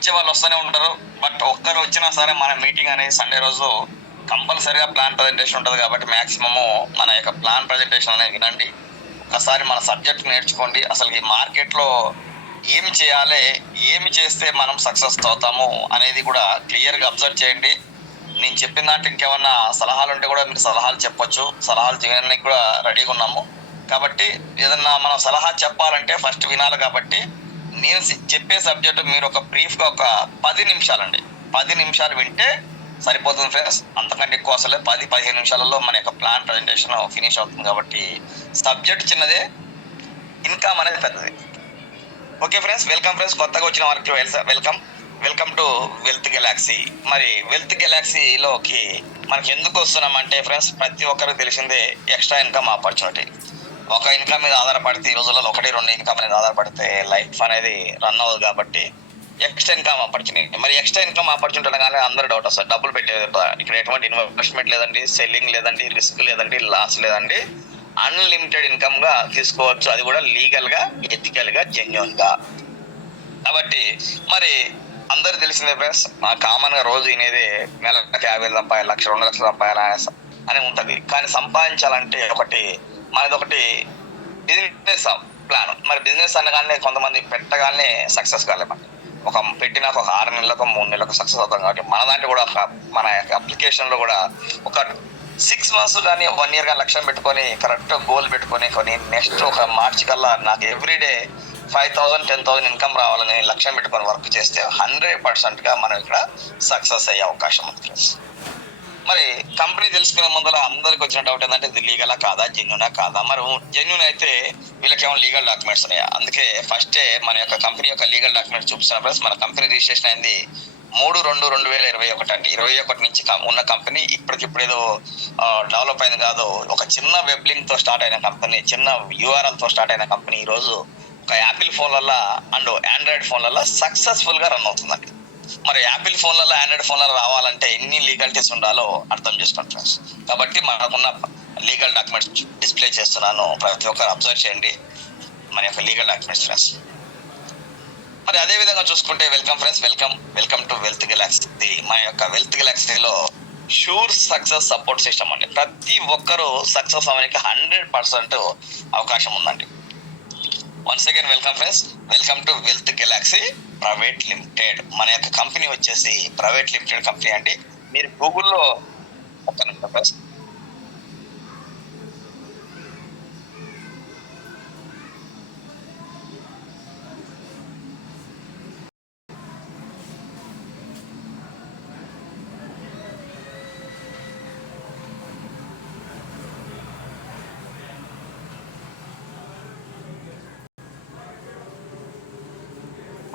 వచ్చే వాళ్ళు వస్తూనే ఉంటారు. బట్ ఒక్కరు వచ్చినా సరే మన మీటింగ్ అనేది సండే రోజు కంపల్సరీగా ప్లాన్ ప్రజెంటేషన్ ఉంటుంది కాబట్టి మ్యాక్సిమము మన యొక్క ప్లాన్ ప్రజెంటేషన్ అనేది వినండి. ఒకసారి మన సబ్జెక్ట్ నేర్చుకోండి. అసలు ఈ మార్కెట్లో ఏమి చేయాలి, ఏమి చేస్తే మనం సక్సెస్ అవుతాము అనేది కూడా క్లియర్గా అబ్జర్వ్ చేయండి. నేను చెప్పిన దాంట్లో ఇంకేమన్నా సలహాలు ఉంటే కూడా మీరు సలహాలు చెప్పొచ్చు. సలహాలు చేయడానికి కూడా రెడీగా ఉన్నాము. కాబట్టి ఏదన్నా మనం సలహా చెప్పాలంటే ఫస్ట్ వినాలి. కాబట్టి నేను చెప్పే సబ్జెక్టు మీరు ఒక బ్రీఫ్గా ఒక 10 నిమిషాలండి, 10 నిమిషాలు వింటే సరిపోతుంది ఫ్రెండ్స్. అంతకంటే ఎక్కువ అసలే 10-15 నిమిషాలలో మన యొక్క ప్లాన్ ప్రజెంటేషన్ ఫినిష్ అవుతుంది. కాబట్టి సబ్జెక్ట్ చిన్నదే, ఇన్కమ్ అనేది పెద్దది. Okay friends, welcome friends. కొత్తగా వచ్చిన వారికి వెల్కమ్ టు వెల్త్ గెలాక్సీ. మరి వెల్త్ గెలాక్సీలోకి మనకి ఎందుకు వస్తున్నామంటే ఫ్రెండ్స్, ప్రతి ఒక్కరికి తెలిసిందే ఎక్స్ట్రా ఇన్కమ్ ఆపర్చునిటీ. ఒక ఇన్కమ్ మీద ఆధారపడితే ఈ రోజుల్లో 1-2 ఇన్కమ్ అనేది ఆధారపడితే లైఫ్ అనేది రన్ అవ్వదు. కాబట్టి ఎక్స్ట్రా ఇన్కమ్ ఆపర్చునిటీ. మరి ఎక్స్ట్రా ఇన్కమ్ ఆపర్చునిటీ అనగానే అందరూ డౌట్ వస్తారు, డబ్బులు పెట్టేది ఇక్కడ ఎటువంటి ఇన్వెస్ట్మెంట్ లేదండి, సెల్లింగ్ లేదండి, రిస్క్ లేదండి, లాస్ లేదండి, అన్లిమిటెడ్ ఇన్కమ్ గా తీసుకోవచ్చు. అది కూడా లీగల్ గా, ఎథికల్ గా, జెన్యూన్ గా. కాబట్టి మరి అందరు తెలిసిందే ఫ్రెండ్స్, కామన్ గా రోజు వినేది నెలకు 50,000 సంపాదాలి, 1,00,000, 2 లక్షలు సంపాదాలి అని ఉంటది. కానీ సంపాదించాలంటే మనది ఒకటి బిజినెస్ ప్లాన్. మరి బిజినెస్ అనగానే కొంతమంది పెట్టగానే సక్సెస్ కాలేమండి. పెట్టినాక ఒక 6 నెలలకు 3 నెలలకు సక్సెస్ అవుతాం. కాబట్టి మన దాంట్లో కూడా మన యొక్క అప్లికేషన్ లో కూడా ఒక 6 months కానీ 1 year కానీ లక్ష్యం పెట్టుకొని కరెక్ట్ గోల్ పెట్టుకొని నెక్స్ట్ ఒక మార్చి కల్లా నాకు ఎవ్రీడే 5,000, 10,000 ఇన్కమ్ రావాలని లక్ష్యం పెట్టుకొని వర్క్ చేస్తే 100% గా మనం ఇక్కడ సక్సెస్ అయ్యే అవకాశం ఉంది ఫ్రెండ్స్. మరి కంపెనీ తెలుసుకునే ముందర అందరికి వచ్చిన డౌట్ ఏంటంటే ఇది లీగలా కాదా, జెన్యూనా కాదా. మరి జెన్యూన్ అయితే వీళ్ళకేమో లీగల్ డాక్యుమెంట్స్ ఉన్నాయా? అందుకే ఫస్టే మన యొక్క కంపెనీ యొక్క లీగల్ డాక్యుమెంట్స్ చూపిస్తున్న ప్లస్ మన కంపెనీ రిజిస్ట్రేషన్ అయింది 3/2/2021 అండి. 21 నుంచి ఉన్న కంపెనీ ఇప్పటికిప్పుడు ఏదో డెవలప్ అయింది కాదు. ఒక చిన్న వెబ్ లింక్ తో స్టార్ట్ అయిన కంపెనీ, చిన్న URL తో స్టార్ట్ అయిన కంపెనీ ఈ రోజు ఒక యాపిల్ ఫోన్లలో అండ్ ఆండ్రాయిడ్ ఫోన్లలో సక్సెస్ఫుల్ గా రన్ అవుతుందండి. మరి యాపిల్ ఫోన్లలో, ఆండ్రాయిడ్ ఫోన్లలో రావాలంటే ఎన్ని లీగాలిటీస్ ఉండాలో అర్థం చేసుకోండి ఫ్రెండ్స్. కాబట్టి మనకున్న లీగల్ డాక్యుమెంట్స్ డిస్ప్లే చేస్తున్నాను, ప్రతి ఒక్కరు అబ్జర్వ్ చేయండి మన యొక్క లీగల్ డాక్యుమెంట్స్ ఫ్రెండ్స్. మరి అదే విధంగా చూసుకుంటే welcome friends, welcome to wealth galaxy. మన యొక్క వెల్త్ గెలాక్సీలో షూర్ సక్సెస్ సపోర్ట్ సిస్టమ్ అండి. ప్రతి ఒక్కరూ సక్సెస్ అవ్వడానికి 100% అవకాశం ఉందండి. Once again welcome friends, welcome to wealth galaxy private limited. మన యొక్క కంపెనీ వచ్చేసి ప్రైవేట్ లిమిటెడ్ కంపెనీ అండి. మీరు గూగుల్లో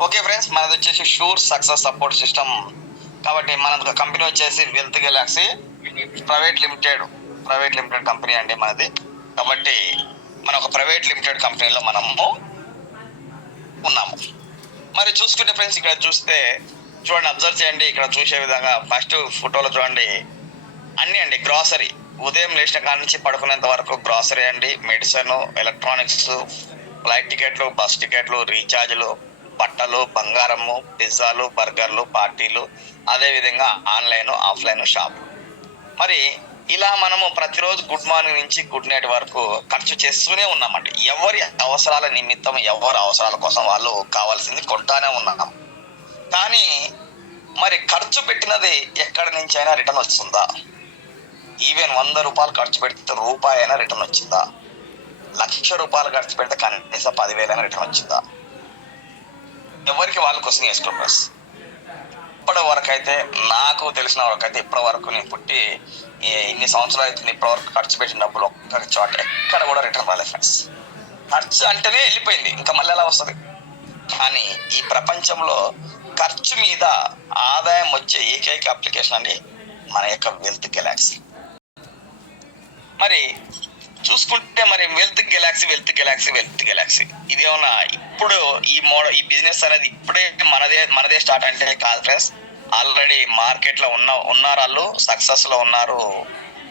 ఓకే ఫ్రెండ్స్, మనది వచ్చేసి షూర్ సక్సెస్ సపోర్ట్ సిస్టమ్. కాబట్టి మన కంపెనీ వచ్చేసి wealth galaxy private limited company అండి మనది. కాబట్టి మన ఒక ప్రైవేట్ లిమిటెడ్ కంపెనీలో మనము ఉన్నాము. మరి చూసుకుంటే ఫ్రెండ్స్, ఇక్కడ చూడండి, అబ్జర్వ్ చేయండి. ఇక్కడ చూసే విధంగా ఫస్ట్ ఫోటోలో చూడండి, అన్నీ అండి గ్రాసరీ. ఉదయం లేచిన కాడ నుంచి పడుకునేంత వరకు గ్రాసరీ అండి, మెడిసిన్, ఎలక్ట్రానిక్స్, ఫ్లైట్ టికెట్లు, బస్ టికెట్లు, రీఛార్జ్లు, బట్టలు, బంగారము, పిజ్జాలు, బర్గర్లు, పార్టీలు, అదేవిధంగా ఆన్లైన్, ఆఫ్లైన్ షాప్. మరి ఇలా మనము ప్రతిరోజు గుడ్ మార్నింగ్ నుంచి గుడ్ నైట్ వరకు ఖర్చు చేస్తూనే ఉన్నామండి. ఎవరి అవసరాల నిమిత్తం, ఎవరి అవసరాల కోసం వాళ్ళు కావాల్సింది కొంటానే ఉన్నాం. కానీ మరి ఖర్చు పెట్టినది ఎక్కడి నుంచి అయినా రిటర్న్ వస్తుందా? ఈవెన్ 100 రూపాయలు ఖర్చు పెడితే రూపాయి అయినా రిటర్న్ వచ్చిందా? 1,00,000 రూపాయలు ఖర్చు పెడితే కనీసం 10,000 అయినా రిటర్న్ వచ్చిందా? ఎవరికి వాళ్ళు క్వశ్చన్ చేసుకోండి. ఇప్పటి వరకు అయితే, నాకు తెలిసిన వరకు అయితే, ఇప్పటి వరకు నేను పుట్టి ఇన్ని సంవత్సరాలు అయితే ఇప్పటి వరకు ఖర్చు పెట్టిన డబ్బులు ఒక్క చోట ఎక్కడ కూడా రిటర్న్ రాలేదు ఫ్రెండ్స్. ఖర్చు అంటేనే వెళ్ళిపోయింది, ఇంకా మళ్ళీ ఎలా వస్తుంది? కానీ ఈ ప్రపంచంలో ఖర్చు మీద ఆదాయం వచ్చే ఏకైక అప్లికేషన్ అండి మన యొక్క వెల్త్ గెలాక్సీ. మరి చూసుకుంటే మరి వెల్త్ గెలాక్సీ ఇదేమన్నా ఇప్పుడు ఈ బిజినెస్ అనేది ఇప్పుడే మనదే స్టార్ట్ అంటే కాదు ఫ్రెండ్స్. ఆల్రెడీ మార్కెట్ లో ఉన్నారు, వాళ్ళు సక్సెస్ లో ఉన్నారు,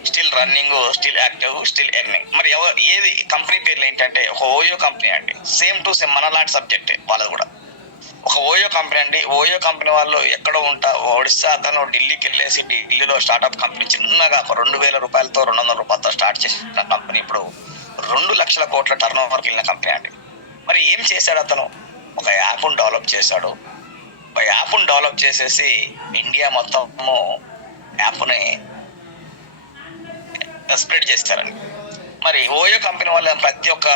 still running, still active, still earning. మరి కంపెనీ పేర్లు ఏంటంటే ఓయో కంపెనీ అండి. సేమ్ టు సేమ్ మనలాంటి సబ్జెక్టే వాళ్ళది కూడా. ఒక ఓయో కంపెనీ అండి. ఓయో కంపెనీ వాళ్ళు ఎక్కడో ఒడిస్సా అతను ఢిల్లీకి వెళ్ళేసి ఢిల్లీలో స్టార్ట్అప్ కంపెనీ చిన్నగా ఒక 2,000 రూపాయలతో 200 రూపాయలతో స్టార్ట్ చేసిన కంపెనీ ఇప్పుడు 2 లక్షల కోట్ల టర్న్ ఓవర్కి వెళ్ళిన కంపెనీ అండి. మరి ఏం చేశాడు అతను? ఒక యాప్ను డెవలప్ చేశాడు. ఒక యాప్ను డెవలప్ చేసేసి ఇండియా మొత్తము యాప్ని స్ప్రెడ్ చేస్తారండి. మరి ఓయో కంపెనీ వాళ్ళ ప్రతి ఒక్క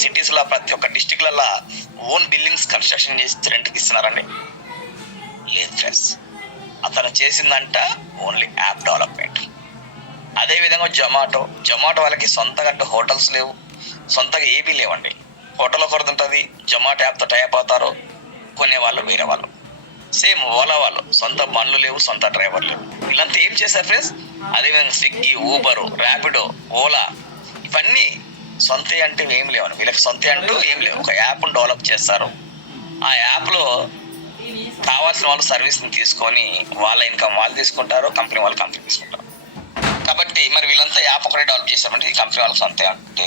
సిటీస్లో ప్రతి ఒక్క డిస్టిక్లలో ఓన్ బిల్డింగ్స్ కన్స్ట్రక్షన్ చేసి రెంట్కి ఇస్తున్నారండి? లేదు ఫ్రెండ్స్. అతను చేసిందంట ఓన్లీ యాప్ డెవలప్మెంట్. అదేవిధంగా జొమాటో వాళ్ళకి సొంతగా హోటల్స్ లేవు, సొంతగా ఏమీ లేవండి. హోటల్ ఒకరిది ఉంటుంది, జొమాటో యాప్తో టైప్ అవుతారు కొనేవాళ్ళు వేరే వాళ్ళు. సేమ్ ఓలా వాళ్ళు సొంత బండ్లు లేవు, సొంత డ్రైవర్లు లేవు. వీళ్ళంతా ఏం చేశారు ఫ్రెండ్స్? అదేవిధంగా స్విగ్గీ, ఊబరు, ర్యాపిడో, ఓలా ఇవన్నీ సొంత అంటూ ఏం లేవు. వీళ్ళకి సొంత అంటూ ఏం లేవు. ఒక యాప్ను డెవలప్ చేస్తారు. ఆ యాప్లో కావాల్సిన వాళ్ళు సర్వీస్ని తీసుకొని వాళ్ళ ఇన్కమ్ వాళ్ళు తీసుకుంటారు, కంపెనీ వాళ్ళు కంపెనీ తీసుకుంటారు. కాబట్టి మరి వీళ్ళంతా యాప్ ఒకటే డెవలప్ చేశారంటే ఈ కంపెనీ వాళ్ళకి సొంత అంటే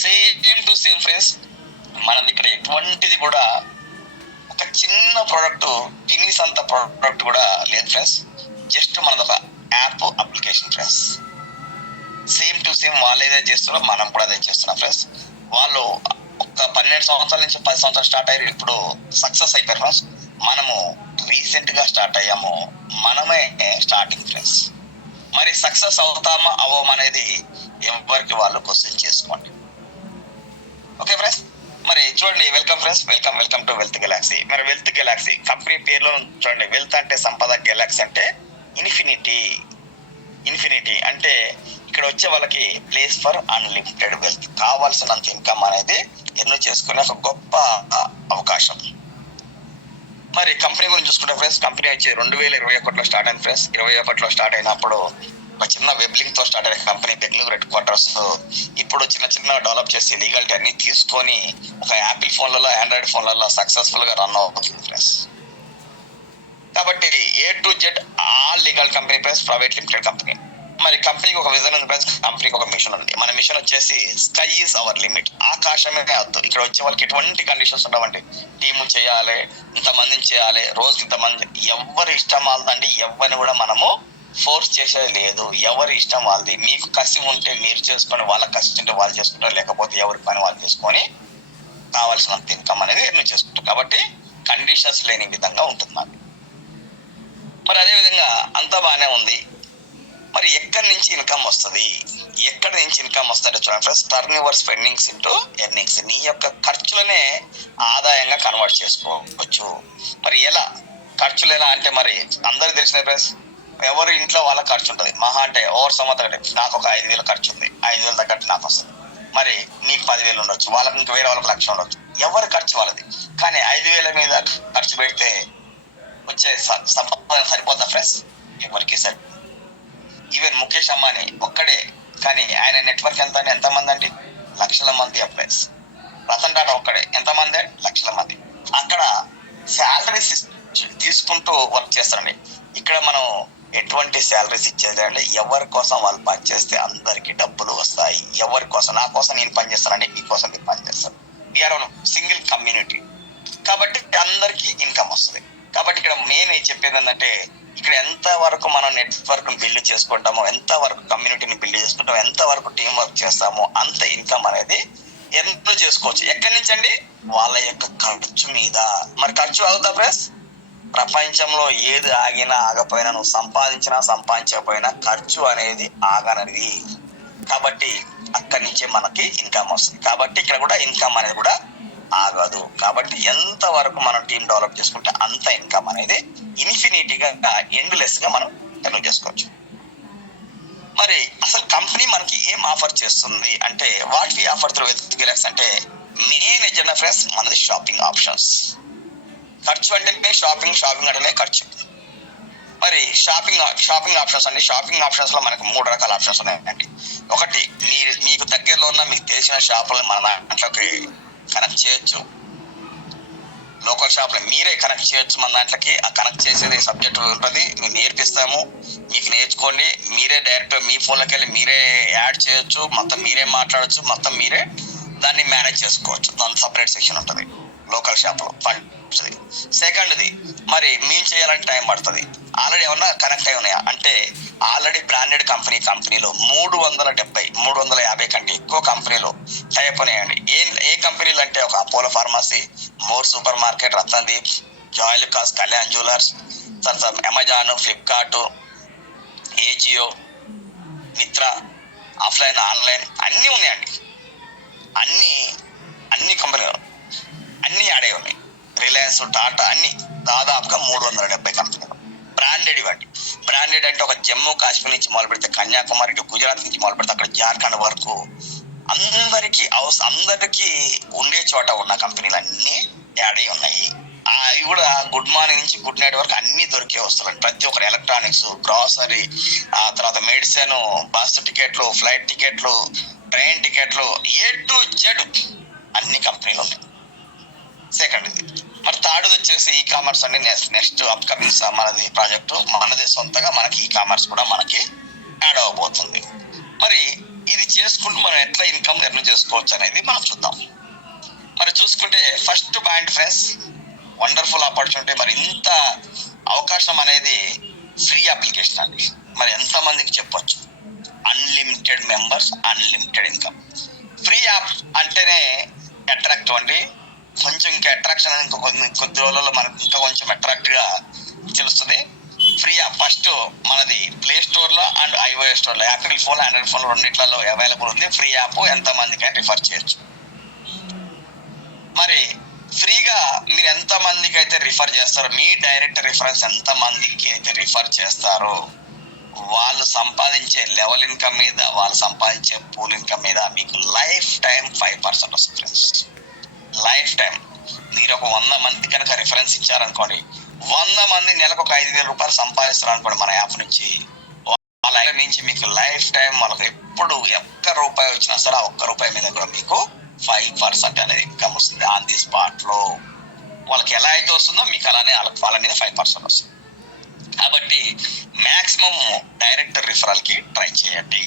సేమ్ టు సేమ్ ఫ్రెండ్స్. మనది ఇక్కడ ఎటువంటిది కూడా ఒక చిన్న ప్రోడక్ట్ పినీస్ అంత ప్రోడక్ట్ కూడా లేదు ఫ్రెండ్స్. జస్ట్ మనది ఒక app application friends. Same to same వాళ్ళు ఏదైతే చేస్తున్నారో మనం కూడా అదే చేస్తున్నాం ఫ్రెండ్స్. వాళ్ళు ఒక 12 సంవత్సరాల నుంచి 10 సంవత్సరాలు స్టార్ట్ అయ్యారు, ఇప్పుడు సక్సెస్ అయిపోయారు ఫ్రెండ్స్. మనము రీసెంట్గా స్టార్ట్ అయ్యాము, మనమే స్టార్టింగ్ ఫ్రెండ్స్. మరి సక్సెస్ అవుతామా అవ్వమనేది ఎవరికి వాళ్ళు క్వశ్చన్ చేసుకోండి. Okay friends. మరి చూడండి, welcome friends, welcome to wealth Galaxy. మరి వెల్త్ గెలాక్సీ కంపెనీ పేరులో చూడండి, వెల్త్ అంటే సంపద, గెలాక్సీ అంటే ఇన్ఫినిటీ అంటే ఇక్కడ వచ్చే వాళ్ళకి ప్లేస్ ఫర్ అన్లిమిటెడ్ వెల్త్, కావాల్సినంత ఇన్కమ్ అనేది ఎన్నో చేసుకునే ఒక గొప్ప అవకాశం. మరి కంపెనీ గురించి చూసుకుంటే ఫ్రెండ్స్, కంపెనీ వచ్చి 2021లో స్టార్ట్ అయింది ఫ్రెండ్స్. 21లో స్టార్ట్ అయినప్పుడు ఒక చిన్న వెబ్లింగ్తో స్టార్ట్ అయిన కంపెనీ బెంగళూరు హెడ్ క్వార్టర్స్ ఇప్పుడు చిన్న డెవలప్ చేసి లీగాలిటీ అన్ని తీసుకొని ఒక యాపిల్ ఫోన్లలో, ఆండ్రాయిడ్ ఫోన్లలో సక్సెస్ఫుల్గా రన్ అవుతుంది ఫ్రెండ్స్. కాబట్టి A to Z all legal company price private limited company. మరి కంపెనీకి ఒక విజన్ ఉంది ఫ్రెండ్స్, కంపెనీకి ఒక మిషన్ ఉంది. మన మిషన్ వచ్చేసి స్కై ఈజ్ అవర్ లిమిట్, ఆకాశమే వద్దు. ఇక్కడ వచ్చే వాళ్ళకి ఎటువంటి కండిషన్స్ ఉండవండి. టీము చేయాలి, ఇంతమందిని చేయాలి, రోజుకి ఇంతమంది, ఎవరి ఇష్టం వాళ్ళదండి. ఎవరిని కూడా మనము ఫోర్స్ చేసేది లేదు, ఎవరి ఇష్టం వాళ్ళది. మీకు కసి ఉంటే మీరు చేసుకొని, వాళ్ళ కసి ఉంటే వాళ్ళు చేసుకుంటారు, లేకపోతే ఎవరి పని వాళ్ళు చేసుకొని కావాల్సినంత ఇన్కమ్ అనేది ఎర్న్ చేసుకుంటారు. కాబట్టి కండిషన్స్ లేని విధంగా ఉంటుంది నాకు. మరి అదేవిధంగా అంతా బాగానే ఉంది. మరి ఎక్కడి నుంచి ఇన్కమ్ వస్తుంది? చూడండి friends, turn your spendings into earnings. నీ యొక్క ఖర్చులనే ఆదాయంగా కన్వర్ట్ చేసుకోవచ్చు. మరి ఎలా ఖర్చులు ఎలా అంటే, మరి అందరికి తెలిసిన ఫ్రెండ్స్, ఎవరు ఇంట్లో వాళ్ళ ఖర్చు ఉంటుంది. మహా అంటే ఓవర్ సంవత్సరం నాకు ఒక 5,000 ఖర్చు ఉంది, 5,000 తగ్గట్టు నాకు వస్తుంది. మరి మీకు 10,000 ఉండొచ్చు, వాళ్ళకి ఇంకా వేరే వాళ్ళకి 1,00,000 ఉండొచ్చు. ఎవరి ఖర్చు వాళ్ళది. కానీ 5,000 మీద ఖర్చు పెడితే వచ్చే సంపాదన సరిపోద్దా ఫ్రెండ్స్? ఎవరికి సరి. ఈవెన్ ముఖేష్ అంబానీ ఒక్కడే, కానీ ఆయన నెట్వర్క్ ఎంతమంది అండి? లక్షల మంది ఎంప్లాయీస్. రతన్ టాటా ఒక్కడే ఎంతమంది? లక్షల మంది. అక్కడ శాలరీస్ తీసుకుంటూ వర్క్ చేస్తారండి. ఇక్కడ మనం ఎటువంటి శాలరీస్ ఇచ్చేది అంటే ఎవరి కోసం వాళ్ళు పనిచేస్తే అందరికి డబ్బులు వస్తాయి. ఎవరి కోసం, నా కోసం నేను పనిచేస్తానండి, మీ కోసం మీరు పనిచేస్తారు. వీఆర్ సింగిల్ కమ్యూనిటీ, కాబట్టి అందరికీ ఇన్కమ్ వస్తుంది. కాబట్టి ఇక్కడ మెయిన్ చెప్పేది ఏంటంటే, ఇక్కడ ఎంత వరకు మనం నెట్వర్క్ బిల్డ్ చేసుకుంటామో, ఎంత వరకు కమ్యూనిటీని బిల్డ్ చేసుకుంటామో, ఎంత వరకు టీం వర్క్ చేస్తామో అంత ఇన్కమ్ అనేది ఎర్న్ చేసుకోవచ్చు. ఎక్కడి నుంచి అండి? వాళ్ళ యొక్క ఖర్చు మీద. మరి ఖర్చు అవుతా ఫ్రెండ్స్? ప్రపంచంలో ఏది ఆగినా ఆగపోయినా, నువ్వు సంపాదించకపోయినా ఖర్చు అనేది ఆగనది. కాబట్టి అక్కడి నుంచే మనకి ఇన్కమ్ వస్తుంది. కాబట్టి ఇక్కడ కూడా ఇన్కమ్ అనేది కూడా ఆగదు. కాబట్టి ఎంత వరకు మనం టీం డెవలప్ చేసుకుంటే అంత ఇన్కమ్ అనేది ఇన్ఫినిటీగా, ఎండ్లెస్ గా మనం ఎర్న్ చేసుకోవచ్చు. మరి అసలు కంపెనీ మనకి ఏం ఆఫర్ చేస్తుంది అంటే, what we offer through Wealth Galaxy అంటే మెయిన్ ఎజెండా ఫ్రెండ్స్ మనది షాపింగ్ ఆప్షన్స్. ఖర్చు అంటేనే షాపింగ్ అంటేనే ఖర్చు. మరి షాపింగ్ ఆప్షన్స్ అండి. షాపింగ్ ఆప్షన్స్ లో మనకు 3 రకాల ఆప్షన్స్ ఉన్నాయండి. ఒకటి, మీకు దగ్గరలో ఉన్న మీకు తెలిసిన షాపులను మన దాంట్లోకి కనెక్ట్ చేయొచ్చు. లోకల్ షాప్లో మీరే కనెక్ట్ చేయొచ్చు మన దాంట్లోకి. ఆ కనెక్ట్ చేసేది సబ్జెక్ట్ ఉంటుంది, మేము నేర్పిస్తాము, మీకు నేర్చుకోండి. మీరే డైరెక్ట్ మీ ఫోన్లోకి వెళ్ళి మీరే యాడ్ చేయొచ్చు, మొత్తం మీరే మాట్లాడచ్చు, మొత్తం మీరే దాన్ని మేనేజ్ చేసుకోవచ్చు. దాని సపరేట్ సెక్షన్ ఉంటుంది. లోకల్ షాప్లో ఫండ్. సెకండ్ది మరి మేము చేయాలంటే టైం పడుతుంది. ఆల్రెడీ ఏమన్నా కనెక్ట్ అయి ఉన్నాయా అంటే ఆల్రెడీ బ్రాండెడ్ కంపెనీలో 350 కంటే ఎక్కువ కంపెనీలు టైప్ ఉన్నాయండి. ఏ కంపెనీలు అంటే ఒక Apollo pharmacy, more super market, Ratnadeep, Joyalukkas, Kalyan jewellers, తర్వాత Amazon, Flipkart, Ajio, Myntra, offline online అన్నీ ఉన్నాయండి. అన్ని కంపెనీలు అన్నీ యాడ్ అయి ఉన్నాయి. రిలయన్స్, టాటా అన్ని దాదాపుగా 370 కంపెనీలు బ్రాండెడ్ ఇవ్వండి. బ్రాండెడ్ అంటే ఒక జమ్మూ కాశ్మీర్ నుంచి మొదలు పెడితే కన్యాకుమారి, గుజరాత్ నుంచి మొదలు పెడితే అక్కడ జార్ఖండ్ వరకు అందరికీ ఉండే చోట ఉన్న కంపెనీలు అన్నీ యాడ్ అయి ఉన్నాయి. అవి కూడా గుడ్ మార్నింగ్ నుంచి గుడ్ నైట్ వరకు అన్ని దొరికే వస్తున్నాయి. ప్రతి ఒక్కరు ఎలక్ట్రానిక్స్, గ్రాసరీ, తర్వాత మెడిసిన్, బస్సు టికెట్లు, ఫ్లైట్ టికెట్లు, ట్రైన్ టికెట్లు, ఏ టు జెడ్ అన్ని కంపెనీలు ఉన్నాయి. సెకండ్ ఇది. మరి థర్డ్ వచ్చేసి ఈ కామర్స్ అండి. నెక్స్ట్ అప్కమింగ్ మనది ప్రాజెక్టు, మనది సొంతగా మనకి ఈ కామర్స్ కూడా మనకి యాడ్ అవ్వబోతుంది. మరి ఇది చేసుకుంటూ మనం ఎట్లా ఇన్కమ్ ఎర్న్ చేసుకోవచ్చు అనేది మనం చూద్దాం. మరి చూసుకుంటే first point friends, wonderful opportunity. మరి ఇంత అవకాశం అనేది ఫ్రీ అప్లికేషన్ అండి. మరి ఎంతమందికి చెప్పొచ్చు? Unlimited members, unlimited income. Free app అంటేనే అట్రాక్టివ్ అండి. కొంచెం ఇంకా అట్రాక్షన్ అనేది కొద్ది రోజుల్లో మనకు ఇంకా కొంచెం అట్రాక్ట్గా తెలుస్తుంది. ఫ్రీ యాప్ ఫస్ట్ మనది ప్లే స్టోర్లో అండ్ iOS స్టోర్లో, యాపిల్ ఫోన్, ఆండ్రాయిడ్ ఫోన్ రెండిట్లలో అవైలబుల్ ఉంది. ఫ్రీ యాప్ ఎంతమందికి రిఫర్ చేయొచ్చు. మరి ఫ్రీగా మీరు ఎంతమందికి అయితే రిఫర్ చేస్తారో, మీ డైరెక్ట్ రిఫరెన్స్ ఎంతమందికి అయితే రిఫర్ చేస్తారో వాళ్ళు సంపాదించే లెవెల్ ఇన్కమ్ మీద, వాళ్ళు సంపాదించే పూల్ ఇన్కమ్ మీద మీకు లైఫ్ టైం 5% వస్తుంది ఫ్రెండ్స్. Life time. మీరు ఒక 100 మంది కనుక రిఫరెన్స్ ఇచ్చారనుకోండి, 100 మంది నెలకు ఒక 5,000 రూపాయలు సంపాదిస్తారు అనుకోండి మన యాప్ నుంచి. వాళ్ళ నుంచి మీకు లైఫ్ టైం వాళ్ళకి ఎప్పుడు ఒక్క రూపాయి వచ్చినా సరే ఆ ఒక్క రూపాయి మీద కూడా మీకు 5% అనేది ఇన్కమ్ వస్తుంది ఆన్ ది స్పాట్ లో. వాళ్ళకి ఎలా అయితే వస్తుందో మీకు అలానే వాళ్ళ మీద 5% వస్తుంది. కాబట్టి మాక్సిమం డైరెక్ట్ రిఫరల్ కి ట్రై చేయండి.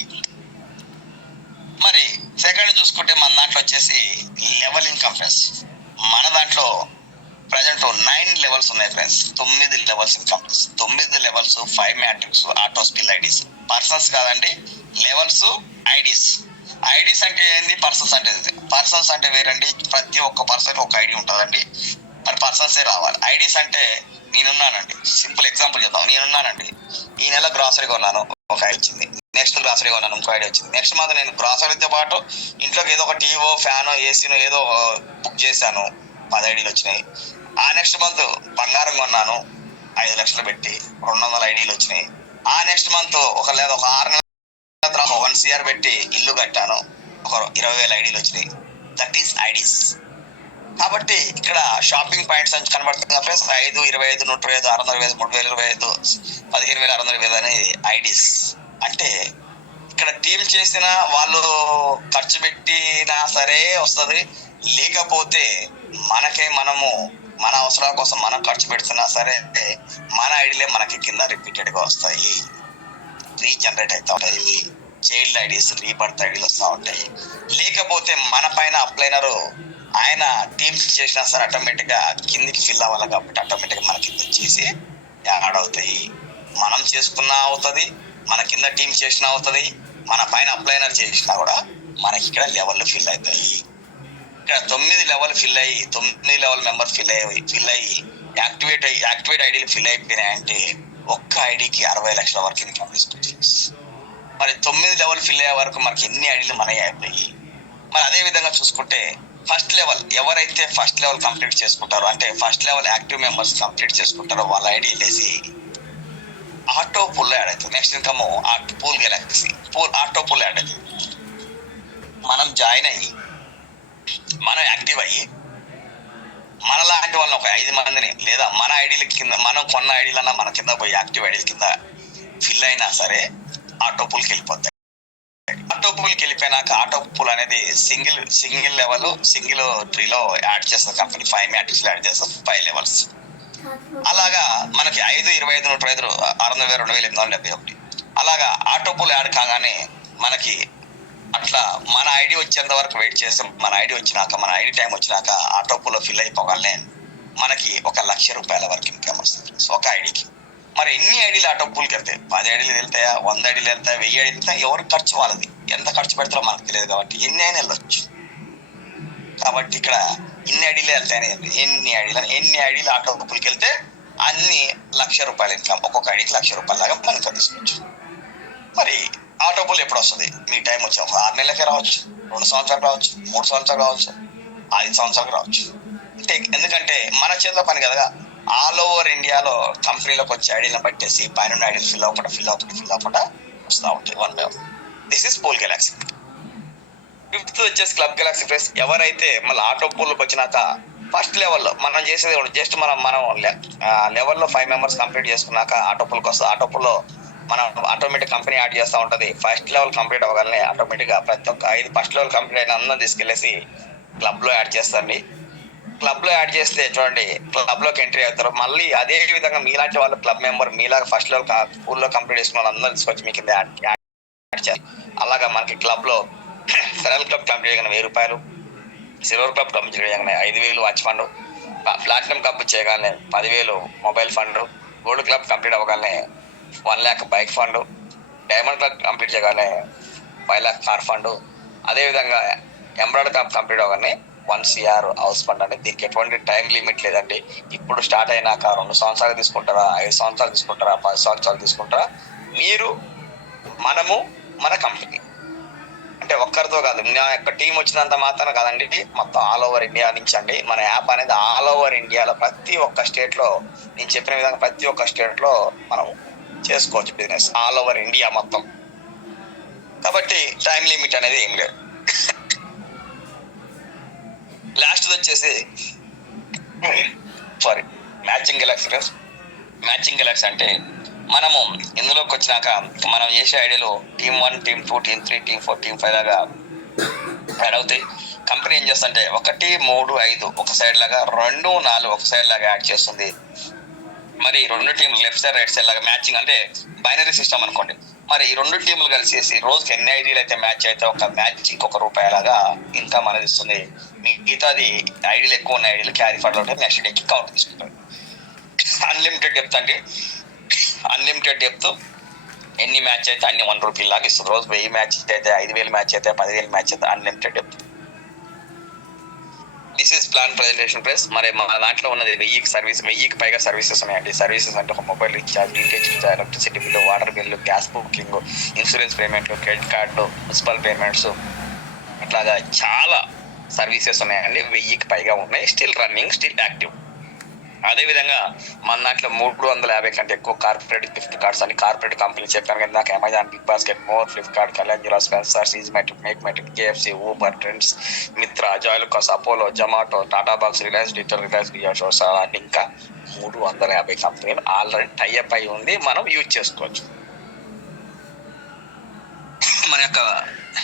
మరి సెకండ్ చూసుకుంటే మన దాంట్లో వచ్చేసి లెవెల్ ఇన్కమ్ ఫ్రెండ్స్. మన దాంట్లో ప్రజెంట్ 9 లెవెల్స్ ఉన్నాయి friends. 9 levels income. 9 levels, 5 matrix, auto spill IDs. Persons కాదండి, లెవెల్స్, ఐడీస్. ఐడీస్ అంటే ఏంది, పర్సన్స్ అంటే పర్సన్స్ అంటే వేరండి. ప్రతి ఒక్క పర్సన్ ఒక ఐడి ఉంటుందండి. మరి పర్సన్సే రావాలి. ఐడీస్ అంటే నేనున్నానండి, సింపుల్ ఎగ్జాంపుల్ చెప్తాం. నేనున్నానండి, ఈ నెల గ్రాసరీ కొన్నాను, ఒక ఐడి వచ్చింది. నెక్స్ట్ గ్రాసరీ కొన్నాను, ఇంకో ఐడి వచ్చింది. నెక్స్ట్ మంత్ నేను గ్రాసరీతో పాటు ఇంట్లోకి ఏదో ఒక టీవో, ఫ్యానో, ఏసీనో ఏదో బుక్ చేశాను, 10 ఐడీలు వచ్చినాయి. ఆ నెక్స్ట్ మంత్ బంగారం కొన్నాను 5 లక్షలు పెట్టి, 200 ఐడీలు వచ్చినాయి. ఆ నెక్స్ట్ మంత్ ఒక 6 నెలల తర్వాత 1 CR పెట్టి ఇల్లు కట్టాను, ఒక 20,000 ఐడీలు వచ్చినాయి. That is IDs. కాబట్టి ఇక్కడ షాపింగ్ పాయింట్స్ అని కనబడుతుంది కదా ఫ్రెండ్స్. 5, 25, 125, 625, 3,025, 15,620 అనేది ఐడీస్. అంటే ఇక్కడ టీమ్ చేసిన వాళ్ళు ఖర్చు పెట్టినా సరే వస్తుంది, లేకపోతే మనము మన అవసరాల కోసం మనం ఖర్చు పెడుతున్నా సరే మన ఐడీలే మనకి కింద రిపీటెడ్ గా వస్తాయి, రీజనరేట్ అవుతా ఉంటాయి. చైల్డ్ ఐడీస్, రీబర్త్ ఐడీలు వస్తూ ఉంటాయి. లేకపోతే మన పైన అప్లైనరు ఆయన టీమ్స్ చేసినా సరే ఆటోమేటిక్ గా కిందికి ఫిల్ అవ్వాలి కాబట్టి ఆటోమేటిక్ గా మన కింద వచ్చేసి యాడ్ అవుతాయి. మనం చేసుకున్నా అవుతుంది, మన కింద టీమ్ చేసినా అవుతుంది, మన పైన అప్లైనర్ చేసినా కూడా మనకి ఇక్కడ లెవెల్ ఫిల్ అవుతాయి. ఇక్కడ 9 లెవెల్ ఫిల్ అయ్యి 9 లెవెల్ మెంబర్ ఫిల్ అయ్యి యాక్టివేట్ ఐడీలు ఫిల్ అయిపోయినాయంటే ఒక్క ఐడికి 60 లక్షల వరకు ఇన్కమ్ తీసుకోవచ్చు. మరి 9 లెవెల్ ఫిల్ అయ్యే వరకు మనకి ఎన్ని ఐడీలు మనవి అయిపోయి. మరి అదే విధంగా చూసుకుంటే ఫస్ట్ లెవెల్ ఎవరైతే ఫస్ట్ లెవెల్ కంప్లీట్ చేసుకుంటారో, అంటే first level active members complete చేసుకుంటారో వాళ్ళ ఐడి వేసి ఆటో పూల్ యాడ్ అవుతుంది. Next income pool Galaxy auto pool add అవుతుంది. మనం జాయిన్ అయ్యి మనం యాక్టివ్ అయ్యి మనలాంటి వాళ్ళని ఒక 5 మందిని లేదా మన ఐడీల కింద మనం కొన్న ఐడీలన్నా మన కింద పోయి యాక్టివ్ ఐడీల కింద ఫిల్ అయినా సరే ఆటో పూల్కి వెళ్ళిపోతాయి. ఆటో పూల్కి వెళ్ళిపోయినాక ఆటో పూల్ అనేది సింగిల్ లెవెల్, సింగిల్ ట్రీలో యాడ్ చేస్తుంది కంపెనీ. 5 మ్యాట్రిక్స్ యాడ్ చేస్తుంది, 5 లెవెల్స్. అలాగా మనకి 5, 25, 125, 600,000, 2,871. అలాగా ఆటో పూల్ యాడ్ కాగానే మనకి అట్లా మన ఐడి వచ్చేంత వరకు వెయిట్ చేస్తాం. మన ఐడి వచ్చినాక, మన ఐడి టైం వచ్చినాక ఆటోపులో ఫిల్ అయిపోగానే మనకి 1,00,000 రూపాయల వరకు ఇన్కమ్ వస్తుంది ఒక ఐడికి. మరి ఎన్ని ఐడీలు ఆటోపుల్కి వెళ్తాయి? 10 ఐడీలు వెళ్తాయా, 100 ఐడీలు వెళ్తాయా, 1000 ఐడీలు వెళ్తాయా? ఎవరు ఖర్చు వాళ్ళది. ఎంత ఖర్చు పెడతారో మనకు తెలియదు కాబట్టి ఎన్ని అయినా వెళ్ళొచ్చు. కాబట్టి ఇక్కడ ఇన్ని ఐడీలు వెళ్తాయని ఎన్ని ఐడీలు ఆటోపుల్కి వెళ్తే అన్ని 1,00,000 రూపాయలు ఇన్కమ్. ఒక్కొక్క ఐడికి 1,00,000 రూపాయల లాగా మనకు తీసుకోవచ్చు. మరి ఆటోపుల్ ఎప్పుడు వస్తుంది? మీ టైం వచ్చి 6 నెలలకే రావచ్చు, 2 సంవత్సరాలు రావచ్చు, 3 సంవత్సరాలు రావచ్చు, 5 సంవత్సరాలు రావచ్చు. అంటే ఎందుకంటే మన చేతిలో పని కదా. ఆల్ ఓవర్ ఇండియాలో కంపెనీలోకి వచ్చే ఐడీలను పట్టేసి పైన ఐడీలు ఫిల్ అవ్వకుండా వస్తూ ఉంటాయి one by one. This is pole galaxy. 5th వచ్చేసి క్లబ్ గెలాక్సీ ప్లస్. ఎవరైతే మళ్ళీ ఆటోపుల్కి వచ్చినాక ఫస్ట్ లెవెల్లో మనం చేసేది జస్ట్ మనం లెవెల్లో 5 మెంబర్స్ కంప్లీట్ చేసుకున్నాక ఆటోపుల్కి వస్తుంది. ఆటోపుల్లో మనం ఆటోమేటిక్ కంపెనీ యాడ్ చేస్తూ ఉంటుంది. ఫస్ట్ లెవెల్ కంప్లీట్ అవ్వగానే ఆటోమేటిక్గా ప్రతి ఒక్క 5 ఫస్ట్ లెవెల్ కంప్లీట్ అయిన అందరం తీసుకెళ్ళేసి క్లబ్లో యాడ్ చేస్తారండి. క్లబ్లో యాడ్ చేస్తే చూడండి, క్లబ్లోకి ఎంట్రీ అవుతారు. మళ్ళీ అదే విధంగా మీలాంటి వాళ్ళు క్లబ్ మెంబర్ మీలాగా ఫస్ట్ లెవెల్ స్కూల్లో కంప్లీట్ చేసుకున్న వాళ్ళు అందరూ తీసుకొచ్చి మీ కింద యాడ్ చేస్తారు. అలాగా మనకి క్లబ్లో ఫెడరల్ క్లబ్ కంప్లీట్ చేయగానే 1000 రూపాయలు, సిల్వర్ క్లబ్ కంప్లీట్ చేయగానే 5,000 వాచ్ ఫండ్, ప్లాటినం క్లబ్ చేయగానే 10,000 mobile fund, gold club complete అవ్వగానే 1,00,000 bike fund, diamond club complete చేయగానే 5,00,000 కార్ ఫండ్, అదేవిధంగా ఎంబ్రాయిడరీ క్లబ్ కంప్లీట్ అవ్వగానే 1 CR హౌస్ ఫండ్ అనేది. దీనికి ఎటువంటి టైం లిమిట్ లేదండి. ఇప్పుడు స్టార్ట్ అయినాక 2 సంవత్సరాలు తీసుకుంటారా, 5 సంవత్సరాలు తీసుకుంటారా, 10 సంవత్సరాలు తీసుకుంటారా, మీరు మనము మన కంపెనీ. అంటే ఒక్కరితో కాదు, నా యొక్క టీం వచ్చినంత మాత్రం కాదండి, మొత్తం ఆల్ ఓవర్ ఇండియా నుంచి అండి. మన యాప్ అనేది ఆల్ ఓవర్ ఇండియాలో ప్రతి ఒక్క స్టేట్లో, నేను చెప్పిన విధంగా ప్రతి ఒక్క స్టేట్లో మనం చేసుకోవచ్చు బిజినెస్, ఆల్ ఓవర్ ఇండియా మొత్తం. కాబట్టి టైం లిమిట్ అనేది ఏం లేదు. లాస్ట్ వచ్చేసి మ్యాచింగ్ గెలాక్సీ. మ్యాచింగ్ గెలాక్సీ అంటే మనము ఇందులోకి వచ్చినాక మనం చేసే ఐడియాలో team 1, team 2, team 3, team 4, team 5 లాగా యాడ్ అవుతాయి. కంపెనీ ఏం చేస్తుంటే 1, 3, 5 ఒక సైడ్ లాగా, 2, 4 ఒక సైడ్ లాగా యాడ్ చేస్తుంది. మరి 2 టీంలు లెఫ్ట్ సైడ్ రైట్ సైడ్ లాగా మ్యాచింగ్, అంటే బైనరీ సిస్టమ్ అనుకోండి. మరి ఈ 2 టీంలు కలిసేసి రోజుకి ఎన్ని ఐడీలు అయితే మ్యాచ్ అయితే ఒక మ్యాచ్ ₹1 లాగా ఇన్కమ్ అనేది ఇస్తుంది. మిగతాది ఐడీలు ఎక్కువ ఉన్న ఐడీలు క్యారీ ఫార్వర్డ్ ఉంటే నెక్స్ట్ డేకి కౌంట్ తీసుకుంటారు. అన్లిమిటెడ్ డెప్త్ అండి. అన్లిమిటెడ్ డెప్త్ ఎన్ని మ్యాచ్ అయితే అన్ని ₹1 లాగా ఇస్తుంది. రోజు 1000 మ్యాచ్ అయితే, 5,000 మ్యాచ్ అయితే, 10,000 మ్యాచ్ అయితే unlimited depth. This is plan presentation plus. మరి మన దాంట్లో ఉన్నది 1000కి పైగా సర్వీసెస్ ఉన్నాయండి. సర్వీసెస్ అంటే ఒక mobile recharge, DTH recharge, electricity bill, water bill, gas booking, insurance పేమెంట్లు, క్రెడిట్ కార్డు, మున్సిపల్ పేమెంట్స్, ఇట్లాగా చాలా సర్వీసెస్ ఉన్నాయండి. 1000కి పైగా ఉన్నాయి. Still running, still active. అదేవిధంగా మన దాంట్లో 350 కంటే ఎక్కువ కార్పొరేట్ గిఫ్ట్ కార్డ్స్ అని కార్పొరేట్ కంపెనీలు చెప్పాను కదా, నాకు Amazon, big basket, more, Flipkart, Kalyan jewellers, Spencer's, ఈజ్మెటిక్, మేక్మెటిక్, KFC, Uber, Trends, Myntra, Joyalukkas, Apollo, Zomato, Tata box, Reliance digital, Reliance digital అలాంటి ఇంకా 350 కంపెనీలు ఆల్రెడీ టైఅప్ అయి ఉంది. మనం యూజ్ చేసుకోవచ్చు. మన యొక్క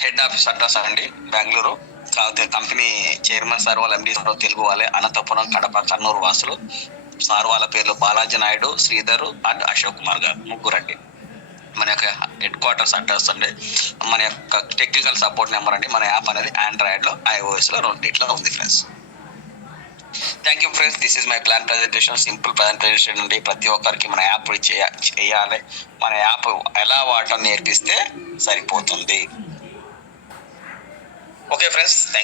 హెడ్ ఆఫీస్ అడ్రస్ అండి బెంగళూరు. కంపెనీ చైర్మన్ సార్ వాళ్ళ ఎండి సార్ తెలుగు వాళ్ళే, అనంతపురం, కడప, కర్నూలు వాసులు. సార్ వాళ్ళ పేర్లు బాలాజీ నాయుడు, శ్రీధర్ అండ్ అశోక్ కుమార్ గారు, ముగ్గురండి. మన యొక్క హెడ్ క్వార్టర్స్ అడ్రస్ అండి. మన యొక్క టెక్నికల్ సపోర్ట్ నెంబర్ అండి. మన యాప్ అనేది ఆండ్రాయిడ్లో, ఐఓఎస్లో రెండిట్లో ఉంది friends. Thank you friends. This is my plan presentation. Simple presentation అండి. ప్రతి ఒక్కరికి మన యాప్ చేయాలి. మన యాప్ ఎలా వాడటం నేర్పిస్తే సరిపోతుంది. Okay friends, thank